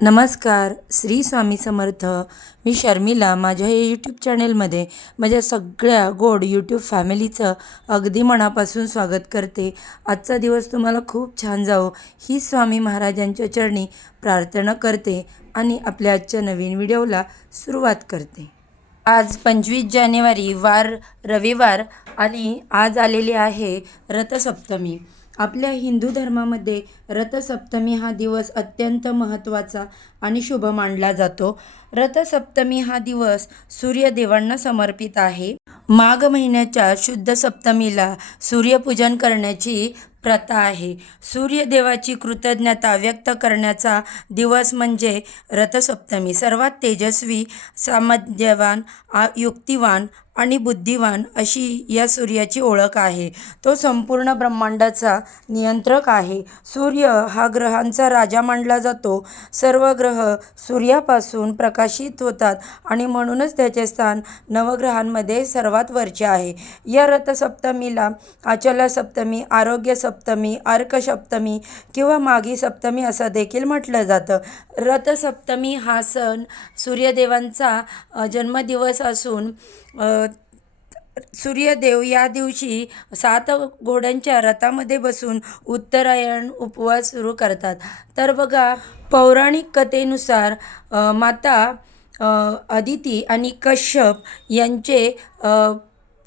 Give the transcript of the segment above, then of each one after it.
नमस्कार श्री स्वामी समर्थ. मी शर्मिला. माझ्या या यूट्यूब चॅनेलमध्ये माझ्या सगळ्या गोड यूट्यूब फॅमिलीचं अगदी मनापासून स्वागत करते. आजचा दिवस तुम्हाला खूप छान जावो. ही स्वामी महाराजांच्या चरणी प्रार्थना करते आणि आपल्या आजच्या नवीन व्हिडिओला सुरुवात करते. आज पंचवीस जानेवारी वार रविवार आणि आज आलेली आहे रथसप्तमी. आपल्या हिंदू धर्मामध्ये रथसप्तमी हा दिवस अत्यंत महत्त्वाचा आणि शुभ मानला जातो. रथसप्तमी हा दिवस सूर्यदेवांना समर्पित आहे. माघ महिन्याच्या शुद्ध सप्तमीला सूर्यपूजन करण्याची प्रथा आहे. सूर्यदेवाची कृतज्ञता व्यक्त करण्याचा दिवस म्हणजे रथसप्तमी. सर्वात तेजस्वी सामर्थ्यवान युक्तिवान आणि बुद्धिवान अशी या सूर्याची ओळख आहे. तो संपूर्ण ब्रह्मांडाचा नियंत्रक आहे. सूर्य हा ग्रहांचा राजा मानला जातो. सर्व ग्रह सूर्यापासून प्रकाशित होतात आणि म्हणूनच त्याचे स्थान नवग्रहांमध्ये सर्वात वरचे आहे. या रथसप्तमीला आचला सप्तमी आरोग्य सप्तमी अर्कसप्तमी किंवा माघी सप्तमी असं देखील म्हटलं जातं. रथसप्तमी हा सण सूर्यदेवांचा जन्मदिवस असून सूर्यदेव या दिवशी सात घोड्यांच्या रथामध्ये बसून उत्तरायण उपवास सुरू करतात. तर बघा पौराणिक कथेनुसार माता अदिती आणि कश्यप यांचे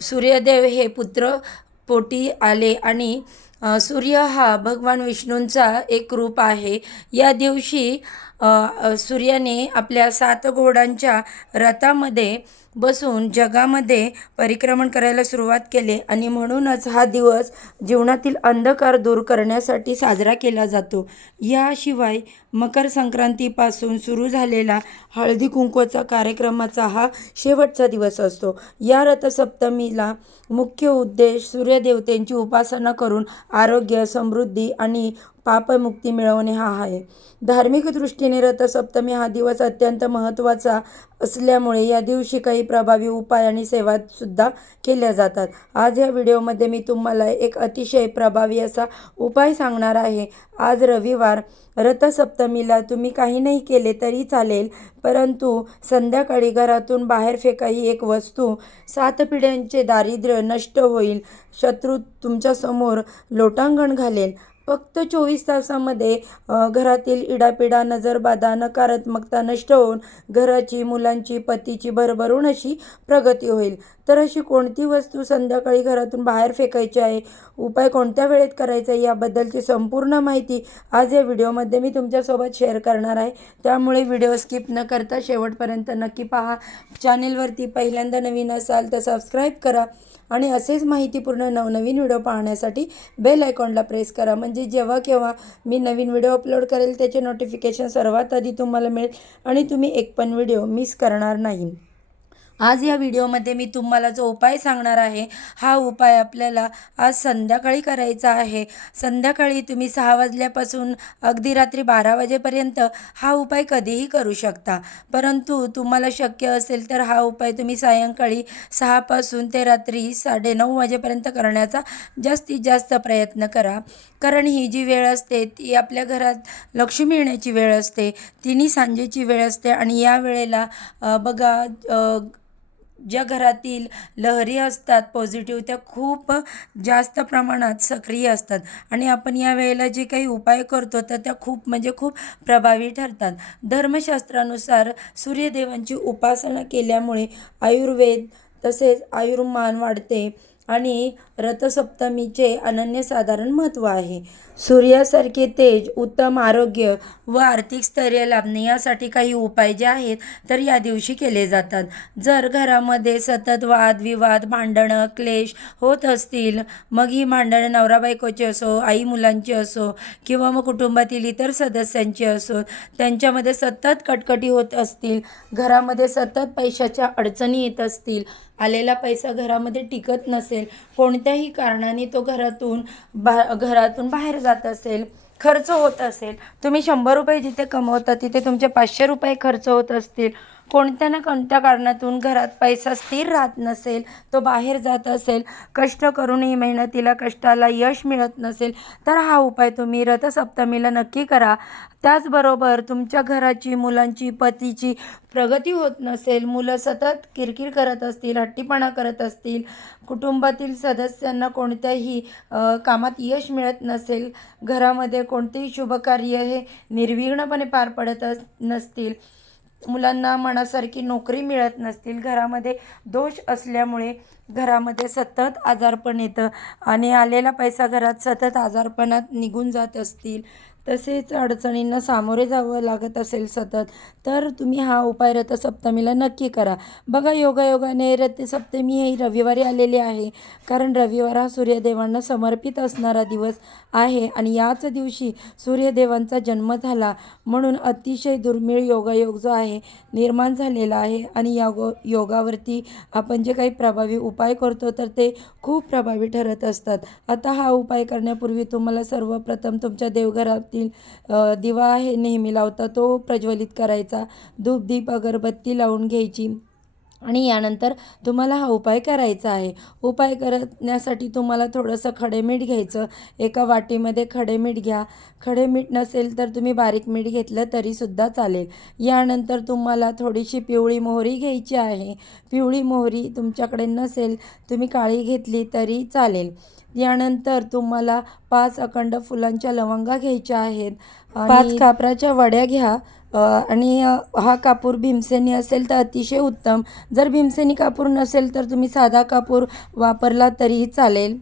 सूर्यदेव हे पुत्र पोटी आले आणि सूर्य हा भगवान विष्णूंचा एक रूप आहे. या दिवशी सूर्याने आपल्या सात घोडांच्या रथामध्ये बसून जगामध्ये परिक्रमण करायला सुरुवात केली आणि म्हणूनच हा दिवस जीवनातील अंधकार दूर करण्यासाठी साजरा केला जातो. याशिवाय मकर संक्रांतीपासून सुरू झालेला हळदी कुंकवाचा कार्यक्रमाचा हा शेवटचा दिवस असतो. या रथसप्तमीला मुख्य उद्देश सूर्यदेवतेंची उपासना करून आरोग्य समृद्धी आणि पापमुक्ती मिळवणे हा आहे. धार्मिक दृष्टीने रथसप्तमी हा दिवस अत्यंत महत्त्वाचा असल्यामुळे या दिवशी काही प्रभावी उपाय आणि सेवासुद्धा केल्या जातात. आज या व्हिडिओमध्ये मी तुम्हाला एक अतिशय प्रभावी असा उपाय सांगणार आहे. आज रविवार रथसप्तमीला तुम्ही काही नाही केले तरी चालेल परंतु संध्याकाळी घरातून बाहेर फेका ही एक वस्तू. सात पिढ्यांचे दारिद्र्य नष्ट होईल शत्रू तुमच्यासमोर लोटांगण घालेल. फक्त चोवीस तासामध्ये घरातील इडापिडा नजरबाधा नकारात्मकता नष्ट होऊन घराची मुलांची पतीची भरभरून अशी प्रगती होईल. तर अशी कोणती वस्तू संध्याकाळी घरातून बाहेर फेकायची आहे? उपाय कोणत्या वेळेत करायचा आहे? याबद्दलची संपूर्ण माहिती आज या व्हिडिओमध्ये मी तुमच्यासोबत शेअर करणार आहे. त्यामुळे व्हिडिओ स्किप न करता शेवटपर्यंत नक्की पहा. चॅनेलवरती पहिल्यांदा नवीन असाल तर सबस्क्राईब करा. आणि असेच माहितीपूर्ण नवनवीन व्हिडिओ पाहण्यासाठी बेल आयकॉनला प्रेस करा. म्हणजे जेव्हा केव्हा मी नवीन व्हिडिओ अपलोड करेल त्याचे नोटिफिकेशन सर्वात आधी तुम्हाला मिळेल आणि तुम्ही एक पण व्हिडिओ मिस करणार नाही. आज या व्हिडिओमध्ये मी तुम्हाला जो उपाय सांगणार आहे हा उपाय आपल्याला आज संध्याकाळी करायचा आहे. संध्याकाळी तुम्ही सहा वाजल्यापासून अगदी रात्री बारा वाजेपर्यंत हा उपाय कधीही करू शकता. परंतु तुम्हाला शक्य असेल तर हा उपाय तुम्ही सायंकाळी सहापासून ते रात्री साडेनऊ वाजेपर्यंत करण्याचा जास्तीत जास्त प्रयत्न करा. कारण ही जी वेळ असते ती आपल्या घरात लक्ष्मी येण्याची वेळ असते तिन्ही सांजेची वेळ असते आणि या वेळेला बघा ज्या घरातील लहरी असतात पॉझिटिव्ह त्या खूप जास्त प्रमाणात सक्रिय असतात. आणि आपण या वेळेला जे काही उपाय करतो तर त्या खूप म्हणजे खूप प्रभावी ठरतात. धर्मशास्त्रानुसार सूर्यदेवांची उपासना केल्यामुळे आयुर्वेद तसेच आयुर्मान वाढते. आणि रथसप्तमीचे अनन्यसाधारण महत्त्व आहे. सूर्यासारखे तेज उत्तम आरोग्य व आर्थिक स्थैर्य लाभणे यासाठी काही उपाय जे आहेत तर या दिवशी केले जातात. जर घरामध्ये सतत वाद विवाद भांडणं क्लेश होत असतील मग ही भांडणं नवरा बायकोची असो आई मुलांची असो किंवा मग कुटुंबातील इतर सदस्यांची असो त्यांच्यामध्ये सतत कटकटी होत असतील घरामध्ये सतत पैशाच्या अडचणी येत असतील आलेला पैसा घरामध्ये टिकत नसेल कोणत्याही कारणाने तो घरातून बा घरातून बाहेर जात असेल खर्च होत असेल तुम्ही शंभर रुपये जिथे कमवता तिथे तुमचे पाचशे रुपये खर्च होत असतील कोणत्या ना कोणत्या कारणातून घरात पैसा स्थिर राहत नसेल तो बाहेर जात असेल कष्ट करूनही मेहनतीला कष्टाला यश मिळत नसेल तर हा उपाय तुम्ही रथसप्तमीला नक्की करा. त्याचबरोबर तुमच्या घराची मुलांची पतीची प्रगती होत नसेल मुलं सतत किरकिर करत असतील हट्टीपणा करत असतील कुटुंबातील सदस्यांना कोणत्याही कामात यश मिळत नसेल घरामध्ये कोणतेही शुभकार्य हे निर्विघ्नपणे पार पडत अस नसतील मुलांना मनासारखी नोकरी मिळत नसतील. घरामध्ये दोष असल्यामुळे घरामध्ये सतत आजारपण येतं आणि आलेला पैसा घरात सतत आजारपणात निघून जात असतील. तसेच अडचणींना सामोरे जावं लागत असेल सतत तर तुम्ही हा उपाय रथसप्तमीला नक्की करा. बघा योगायोगाने रथसप्तमी ही रविवारी आलेली आहे. कारण रविवार हा सूर्यदेवांना समर्पित असणारा दिवस आहे आणि याच दिवशी सूर्यदेवांचा जन्म झाला म्हणून अतिशय दुर्मिळ योगायोग जो आहे निर्माण झालेला आहे आणि या गो योगावरती आपण जे काही प्रभावी उपाय करतो तर ते खूप प्रभावी ठरत असतात. आता हा उपाय करण्यापूर्वी तुम्हाला सर्वप्रथम तुमच्या देवघरातील अ, दिवा हे नेहमी लावता तो प्रज्वलित करायचा. धूपदीप अगरबत्ती लावून घ्यायची. आणि यानंतर तुम्हाला हा उपाय करायचा आहे. उपाय करण्यासाठी तुम्हाला थोडंसं खडे मीठ घ्यायचं. एका वाटीमध्ये खडे मीठ घ्या. खडे मीठ नसेल तर तुम्ही बारीक मीठ घेतलं तरीसुद्धा चालेल. यानंतर तुम्हाला थोडीशी पिवळी मोहरी घ्यायची आहे. पिवळी मोहरी तुमच्याकडे नसेल तुम्ही काळी घेतली तरी चालेल. यानंतर तुम्हाला पाच अखंड फुलांच्या लवंगा घ्यायच्या आहेत. पाच कापराच्या वड्या घ्या. आणि हा कापूर भीमसेनी असेल तर अतिशय उत्तम. जर भीमसेनी कापूर नसेल तर तुम्ही साधा कापूर वापरला तरीही चालेल.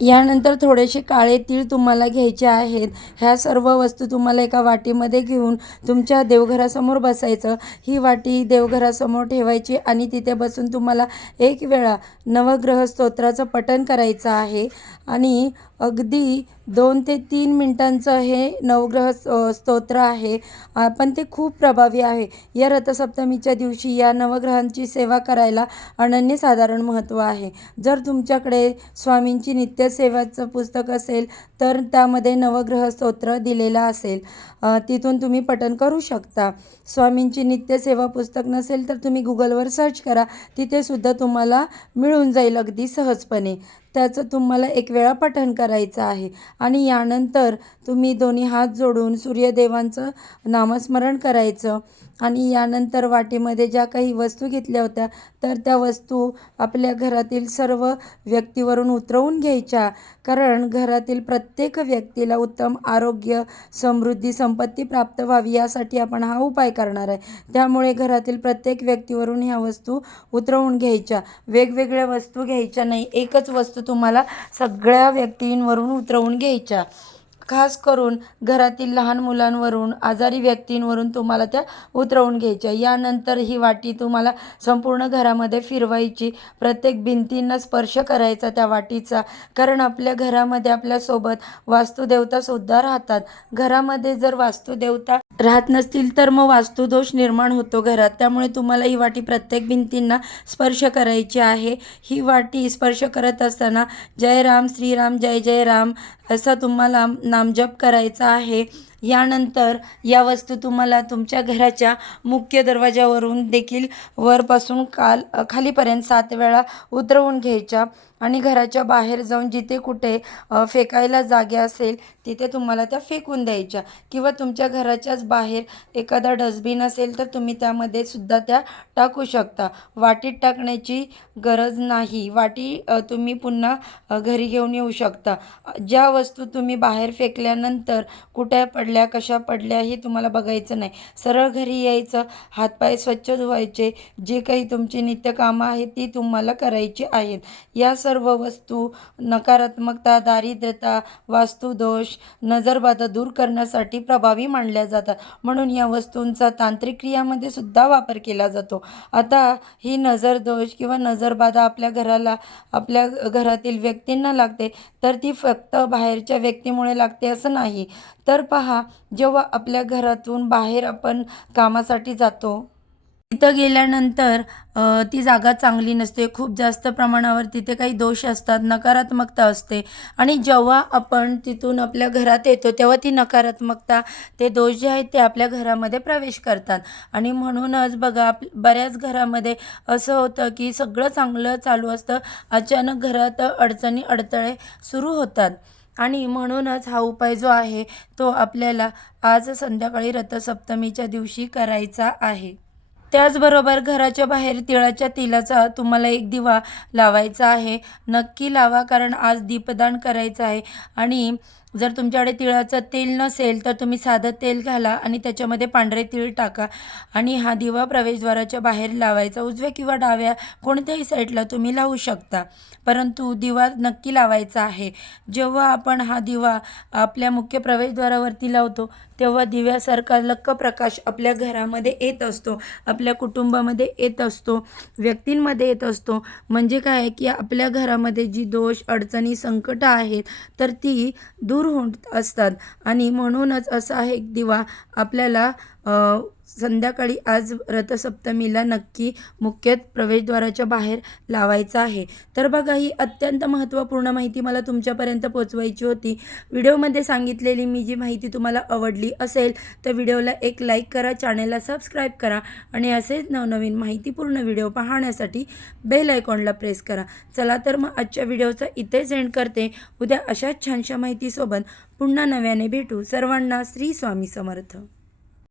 यानंतर थोडेसे काळे तीळ तुम्हाला घ्यायचे आहेत. ह्या सर्व वस्तू तुम्हाला एका वाटीमध्ये घेऊन तुमच्या देवघरासमोर बसायचं. ही वाटी देवघरासमोर ठेवायची आणि तिथे बसून तुम्हाला एक वेळा नवग्रह स्तोत्राचं पठण करायचं आहे. आणि अगदी दोन ते तीन मिनटांचं हे नवग्रह स्तोत्र आहे. पण ते खूप प्रभावी आहे. या रथसप्तमीच्या दिवशी या नवग्रहांची सेवा करायला अनन्यसाधारण महत्त्व आहे. जर तुमच्याकडे स्वामींची नित्यसेवाचं पुस्तक असेल तर त्यामध्ये नवग्रह स्तोत्र दिलेलं असेल तिथून तुम्ही पठन करू शकता. स्वामींची नित्यसेवा पुस्तक नसेल तर तुम्ही गुगलवर सर्च करा. तिथे सुद्धा तुम्हाला मिळून जाईल अगदी सहजपणे. त्याचं तुम्हाला एक वेळा पठण करायचं आहे. आणि यानंतर तुम्ही दोन्ही हात जोडून सूर्यदेवांचं नामस्मरण करायचं. आणि यानंतर वाटीमध्ये ज्या काही वस्तू घेतल्या होत्या तर त्या वस्तू आपल्या घरातील सर्व व्यक्तीवरून उतरवून घ्यायच्या. कारण घरातील प्रत्येक व्यक्तीला उत्तम आरोग्य समृद्धी संपत्ती प्राप्त व्हावी यासाठी आपण हा उपाय करणार आहे. त्यामुळे घरातील प्रत्येक व्यक्तीवरून ह्या वस्तू उतरवून घ्यायच्या. वेगवेगळ्या वस्तू घ्यायच्या नाही एकच वस्तू तुम्हाला सगळ्या व्यक्तींवरून उतरवून घ्यायच्या. खास करून घरातील लहान मुलांवरून आजारी व्यक्तींवरून तुम्हाला त्या उतरवून घ्यायच्या. यानंतर ही वाटी तुम्हाला संपूर्ण घरामध्ये फिरवायची. प्रत्येक भिंतींना स्पर्श करायचा त्या वाटीचा. कारण आपल्या घरामध्ये आपल्यासोबत वास्तुदेवतासुद्धा राहतात. घरामध्ये जर वास्तुदेवता राहत नसतील तर मग वास्तुदोष निर्माण होतो घरात. त्यामुळे तुम्हाला ही वाटी प्रत्येक भिंतींना स्पर्श करायची आहे. ही वाटी स्पर्श करत असताना जय राम श्रीराम जय जय राम असा तुम्हाला नामजप करायचा आहे. यानंतर या वस्तू तुम्हाला तुमच्या घराच्या मुख्य दरवाजावरून देखील वरपासून काल खालीपर्यंत सात वेळा उतरवून घ्यायच्या. आणि घराच्या बाहेर जाऊन जिथे कुठे फेकायला जागे असेल तिथे तुम्हाला त्या फेकून द्यायच्या. किंवा तुमच्या घराच्याच बाहेर एखादा डस्टबिन असेल तर तुम्ही त्यामध्ये सुद्धा त्या टाकू शकता. वाटीत टाकण्याची गरज नाही. वाटी तुम्ही पुन्हा घरी घेऊन येऊ शकता. ज्या वस्तू तुम्ही बाहेर फेकल्यानंतर कुठे पडल्या कशा पडल्या हे तुम्हाला बघायचं नाही. सरळ घरी यायचं हातपाय स्वच्छ धुवायचे जे काही तुमची नित्यकामं आहेत ती तुम्हाला करायची आहेत. या सर्व सर्व वस्तू नकारात्मकता दारिद्र्यता वास्तुदोष नजरबाधा दूर करण्यासाठी प्रभावी मानल्या जातात. म्हणून या वस्तूंचा तांत्रिक क्रियामध्ये सुद्धा वापर केला जातो. आता ही नजरदोष किंवा नजरबाधा आपल्या घराला आपल्या घरातील व्यक्तींना लागते तर ती फक्त बाहेरच्या व्यक्तीमुळे लागते असं नाही. तर पहा जेव्हा आपल्या घरातून बाहेर आपण कामासाठी जातो तिथं गेल्यानंतर ती जागा चांगली नसते. खूप जास्त प्रमाणावर तिथे काही दोष असतात नकारात्मकता असते. आणि जेव्हा आपण तिथून आपल्या घरात येतो तेव्हा ती नकारात्मकता ते दोष जे आहेत ते आपल्या घरामध्ये प्रवेश करतात. आणि म्हणूनच बघा आप बऱ्याच घरामध्ये असं होतं की सगळं चांगलं चालू असतं. अचानक घरात अडचणी अडथळे सुरू होतात. आणि म्हणूनच हा उपाय जो आहे तो आपल्याला आज संध्याकाळी रथसप्तमीच्या दिवशी करायचा आहे. त्याचबरोबर घराच्या बाहेर तिळाच्या तेलाचा तुम्हाला एक दिवा लावायचा आहे. नक्की लावा कारण आज दीपदान करायचं आहे. आणि जर तुमच्याकडे तिळाचं तेल नसेल तर तुम्ही साधं तेल घाला आणि त्याच्यामध्ये पांढरे तीळ टाका. आणि हा दिवा प्रवेशद्वाराच्या बाहेर लावायचा. उजव्या किंवा डाव्या कोणत्याही साईडला तुम्ही लावू शकता. परंतु दिवा नक्की लावायचा आहे. जेव्हा आपण हा दिवा आपल्या मुख्य प्रवेशद्वारावरती लावतो तेव्हा दिव्यासारखा लक्क प्रकाश आपल्या घरामध्ये येत असतो आपल्या कुटुंबामध्ये येत असतो व्यक्तींमध्ये येत असतो. म्हणजे काय आहे की आपल्या घरामध्ये जी दोष अडचणी संकटं आहेत तर ती दूर होत असतात. आणि म्हणूनच असा एक दिवा आपल्याला संध्याकाळी आज रथसप्तमीला नक्की मुख्य प्रवेशद्वाराच्या बाहेर लावायचा आहे. तर बघा ही अत्यंत महत्त्वपूर्ण माहिती मला तुमच्यापर्यंत पोचवायची होती. व्हिडिओमध्ये सांगितलेली मी जी माहिती तुम्हाला आवडली असेल तर व्हिडिओला एक लाईक करा चॅनलला सबस्क्राईब करा आणि असेच नवनवीन माहितीपूर्ण व्हिडिओ पाहण्यासाठी बेल आयकॉनला प्रेस करा. चला तर मग आजच्या व्हिडिओचा इथेच एंड करते. उद्या अशाच छानशा माहितीसोबत पुन्हा नव्याने भेटू. सर्वांना श्री स्वामी समर्थ.